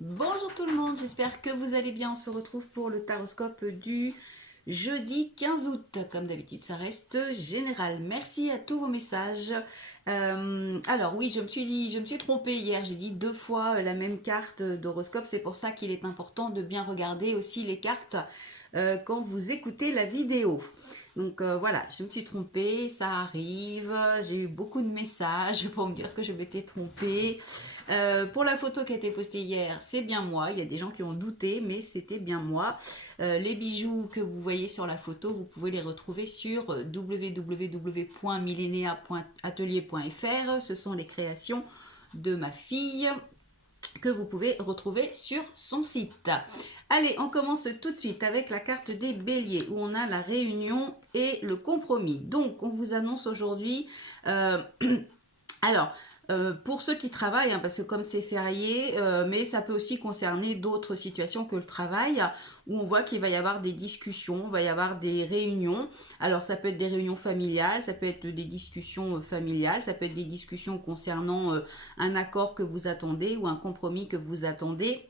Bonjour tout le monde, j'espère que vous allez bien. On se retrouve pour le taroscope du jeudi 15 août. Comme d'habitude, ça reste général. Merci à tous vos messages. Alors oui, je me suis trompée hier. J'ai dit deux fois la même carte d'horoscope. C'est pour ça qu'il est important de bien regarder aussi les cartes quand vous écoutez la vidéo. Donc voilà, je me suis trompée, ça arrive. J'ai eu beaucoup de messages pour me dire que je m'étais trompée. Pour la photo qui a été postée hier, c'est bien moi. Il y a des gens qui ont douté, mais c'était bien moi. Les bijoux que vous voyez sur la photo, vous pouvez les retrouver sur www.millenea.atelier.fr. Ce sont les créations de ma fille que vous pouvez retrouver sur son site. Allez, on commence tout de suite avec la carte des béliers où on a la réunion et le compromis. Donc, on vous annonce aujourd'hui... alors, pour ceux qui travaillent, hein, parce que comme c'est férié, mais ça peut aussi concerner d'autres situations que le travail, où on voit qu'il va y avoir des discussions, il va y avoir des réunions. Alors ça peut être des réunions familiales, ça peut être des discussions familiales, ça peut être des discussions concernant un accord que vous attendez ou un compromis que vous attendez.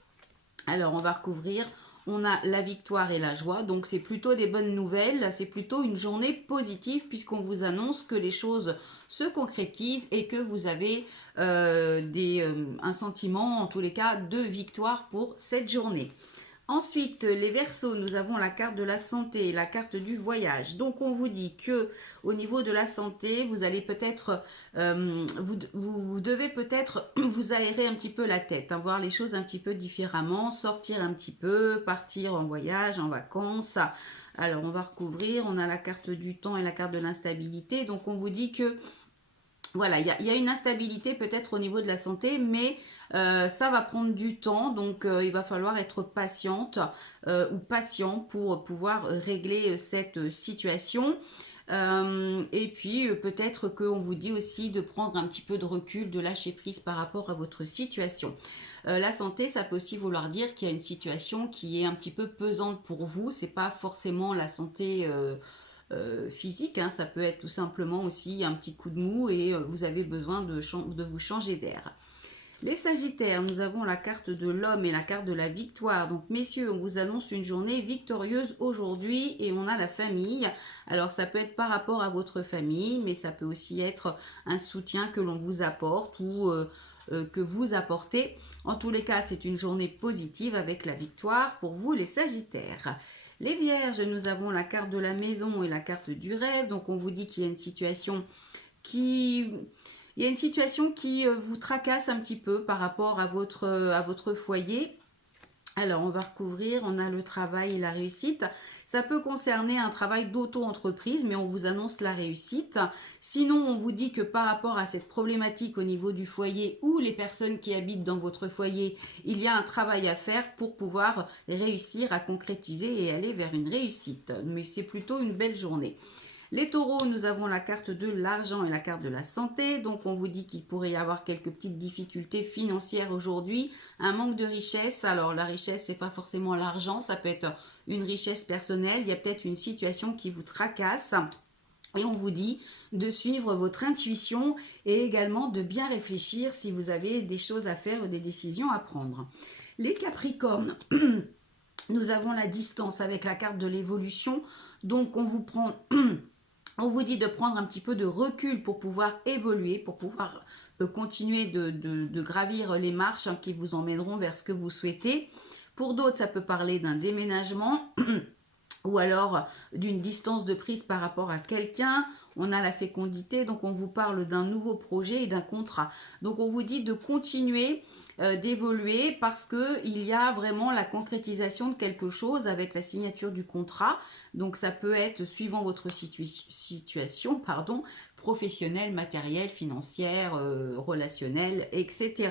Alors, on va recouvrir. On a la victoire et la joie. Donc, c'est plutôt des bonnes nouvelles. C'est plutôt une journée positive puisqu'on vous annonce que les choses se concrétisent et que vous avez un sentiment, en tous les cas, de victoire pour cette journée. Ensuite, les Verseaux, nous avons la carte de la santé et la carte du voyage. Donc, on vous dit que au niveau de la santé, vous allez peut-être, vous devez peut-être vous aérer un petit peu la tête, hein, voir les choses un petit peu différemment, sortir un petit peu, partir en voyage, en vacances. Alors, on va recouvrir. On a la carte du temps et la carte de l'instabilité. Donc, on vous dit que voilà, il y a une instabilité peut-être au niveau de la santé, mais ça va prendre du temps, donc il va falloir être patiente ou patient pour pouvoir régler cette situation. Et puis peut-être qu'on vous dit aussi de prendre un petit peu de recul, de lâcher prise par rapport à votre situation. La santé, ça peut aussi vouloir dire qu'il y a une situation qui est un petit peu pesante pour vous. C'est pas forcément la santé physique, hein, ça peut être tout simplement aussi un petit coup de mou et vous avez besoin de vous changer d'air. Les Sagittaires, nous avons la carte de l'homme et la carte de la victoire. Donc messieurs, on vous annonce une journée victorieuse aujourd'hui et on a la famille. Alors ça peut être par rapport à votre famille, mais ça peut aussi être un soutien que l'on vous apporte ou que vous apportez. En tous les cas, c'est une journée positive avec la victoire pour vous les Sagittaires. Les Vierges, nous avons la carte de la maison et la carte du rêve. Donc on vous dit qu'il y a une situation qui vous tracasse un petit peu par rapport à votre foyer. Alors, on va recouvrir, on a le travail et la réussite. Ça peut concerner un travail d'auto-entreprise, mais on vous annonce la réussite. Sinon, on vous dit que par rapport à cette problématique au niveau du foyer ou les personnes qui habitent dans votre foyer, il y a un travail à faire pour pouvoir réussir à concrétiser et aller vers une réussite. Mais c'est plutôt une belle journée. Les taureaux, nous avons la carte de l'argent et la carte de la santé. Donc, on vous dit qu'il pourrait y avoir quelques petites difficultés financières aujourd'hui, un manque de richesse. Alors, la richesse, c'est pas forcément l'argent, ça peut être une richesse personnelle. Il y a peut-être une situation qui vous tracasse. Et on vous dit de suivre votre intuition et également de bien réfléchir si vous avez des choses à faire ou des décisions à prendre. Les Capricornes, nous avons la distance avec la carte de l'évolution. Donc, on vous dit de prendre un petit peu de recul pour pouvoir évoluer, pour pouvoir continuer de gravir les marches qui vous emmèneront vers ce que vous souhaitez. Pour d'autres, ça peut parler d'un déménagement ou alors d'une distance de prise par rapport à quelqu'un. On a la fécondité, donc on vous parle d'un nouveau projet et d'un contrat. Donc on vous dit de continuer d'évoluer parce qu'il y a vraiment la concrétisation de quelque chose avec la signature du contrat. Donc ça peut être suivant votre situation, professionnelle, matérielle, financière, relationnelle, etc.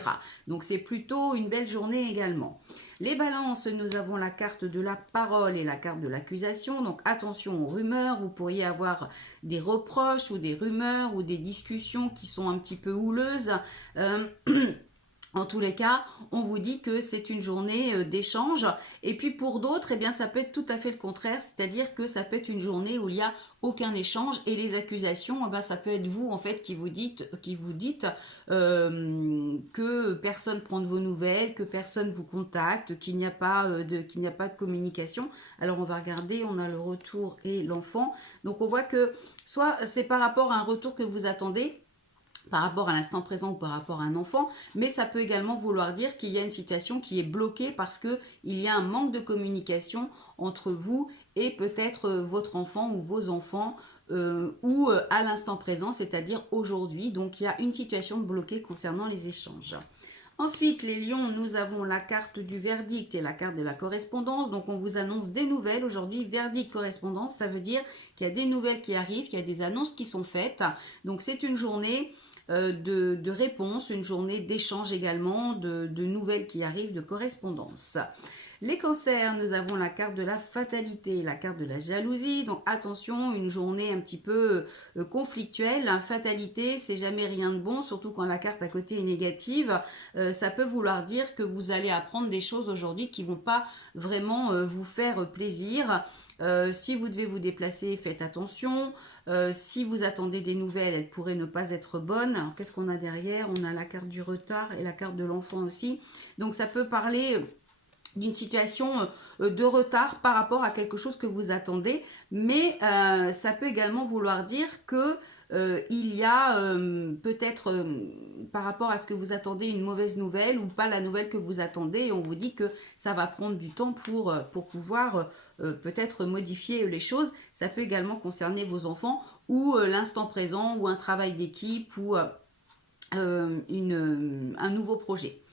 Donc c'est plutôt une belle journée également. Les balances, nous avons la carte de la parole et la carte de l'accusation. Donc attention aux rumeurs, vous pourriez avoir des reproches ou des rumeurs ou des discussions qui sont un petit peu houleuses. En tous les cas, on vous dit que c'est une journée d'échange. Et puis pour d'autres, eh bien, ça peut être tout à fait le contraire, c'est-à-dire que ça peut être une journée où il n'y a aucun échange et les accusations, eh ben, ça peut être vous en fait qui vous dites que personne prend de vos nouvelles, que personne vous contacte, qu'il n'y a pas de communication. Alors on va regarder, on a le retour et l'enfant. Donc on voit que soit c'est par rapport à un retour que vous attendez, par rapport à l'instant présent ou par rapport à un enfant, mais ça peut également vouloir dire qu'il y a une situation qui est bloquée parce qu'il y a un manque de communication entre vous et peut-être votre enfant ou vos enfants ou à l'instant présent, c'est-à-dire aujourd'hui. Donc il y a une situation bloquée concernant les échanges. Ensuite, les lions, nous avons la carte du verdict et la carte de la correspondance. Donc, on vous annonce des nouvelles aujourd'hui. Verdict, correspondance, ça veut dire qu'il y a des nouvelles qui arrivent, qu'il y a des annonces qui sont faites. Donc, c'est une journée de réponse, une journée d'échange également, de nouvelles qui arrivent, de correspondance. Les cancers, nous avons la carte de la fatalité, la carte de la jalousie. Donc attention, une journée un petit peu conflictuelle. La fatalité, c'est jamais rien de bon, surtout quand la carte à côté est négative. Ça peut vouloir dire que vous allez apprendre des choses aujourd'hui qui vont pas vraiment vous faire plaisir. Si vous devez vous déplacer, faites attention. Si vous attendez des nouvelles, elles pourraient ne pas être bonnes. Alors qu'est-ce qu'on a derrière? On a la carte du retard et la carte de l'enfant aussi. Donc ça peut parler d'une situation de retard par rapport à quelque chose que vous attendez, mais ça peut également vouloir dire que il y a peut-être par rapport à ce que vous attendez une mauvaise nouvelle ou pas la nouvelle que vous attendez, et on vous dit que ça va prendre du temps pour pouvoir peut-être modifier les choses. Ça peut également concerner vos enfants ou l'instant présent ou un travail d'équipe ou un nouveau projet.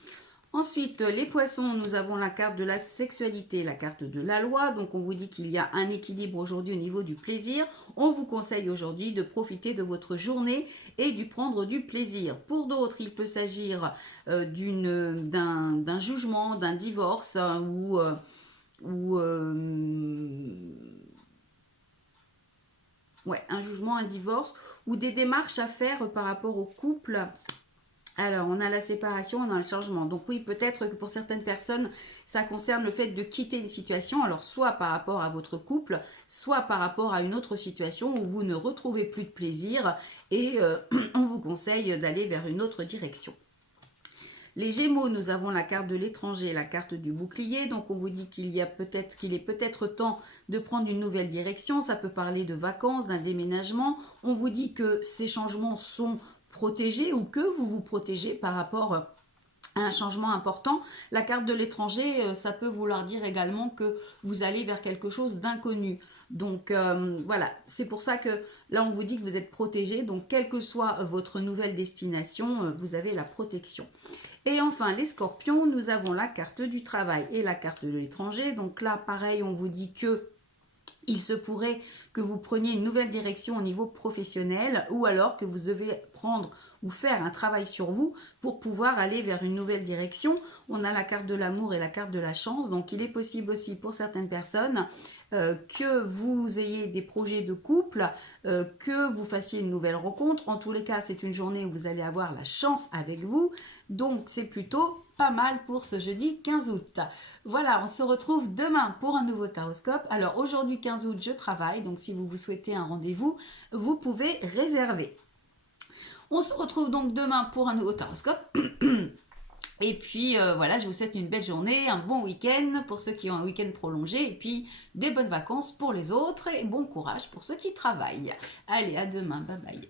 Ensuite, les poissons, nous avons la carte de la sexualité, la carte de la loi. Donc, on vous dit qu'il y a un équilibre aujourd'hui au niveau du plaisir. On vous conseille aujourd'hui de profiter de votre journée et de prendre du plaisir. Pour d'autres, il peut s'agir d'un jugement, d'un divorce un jugement, un divorce ou des démarches à faire par rapport au couple. Alors, on a la séparation, on a le changement. Donc oui, peut-être que pour certaines personnes, ça concerne le fait de quitter une situation, alors soit par rapport à votre couple, soit par rapport à une autre situation où vous ne retrouvez plus de plaisir et on vous conseille d'aller vers une autre direction. Les Gémeaux, nous avons la carte de l'étranger, la carte du bouclier. Donc, on vous dit qu'il est peut-être temps de prendre une nouvelle direction. Ça peut parler de vacances, d'un déménagement. On vous dit que ces changements sont protégés ou que vous vous protégez par rapport à un changement important. La carte de l'étranger, ça peut vouloir dire également que vous allez vers quelque chose d'inconnu. Donc voilà, c'est pour ça que là on vous dit que vous êtes protégé. Donc quelle que soit votre nouvelle destination, vous avez la protection. Et enfin, les scorpions, nous avons la carte du travail et la carte de l'étranger. Donc là, pareil, on vous dit que il se pourrait que vous preniez une nouvelle direction au niveau professionnel ou alors que vous devez prendre ou faire un travail sur vous pour pouvoir aller vers une nouvelle direction. On a la carte de l'amour et la carte de la chance. Donc, il est possible aussi pour certaines personnes que vous ayez des projets de couple, que vous fassiez une nouvelle rencontre. En tous les cas, c'est une journée où vous allez avoir la chance avec vous. Donc, c'est plutôt pas mal pour ce jeudi 15 août. Voilà, on se retrouve demain pour un nouveau taroscope. Alors, aujourd'hui 15 août, je travaille. Donc, si vous souhaitez un rendez-vous, vous pouvez réserver. On se retrouve donc demain pour un nouveau taroscope. Et puis voilà, je vous souhaite une belle journée, un bon week-end pour ceux qui ont un week-end prolongé, et puis des bonnes vacances pour les autres, et bon courage pour ceux qui travaillent. Allez, à demain, bye bye.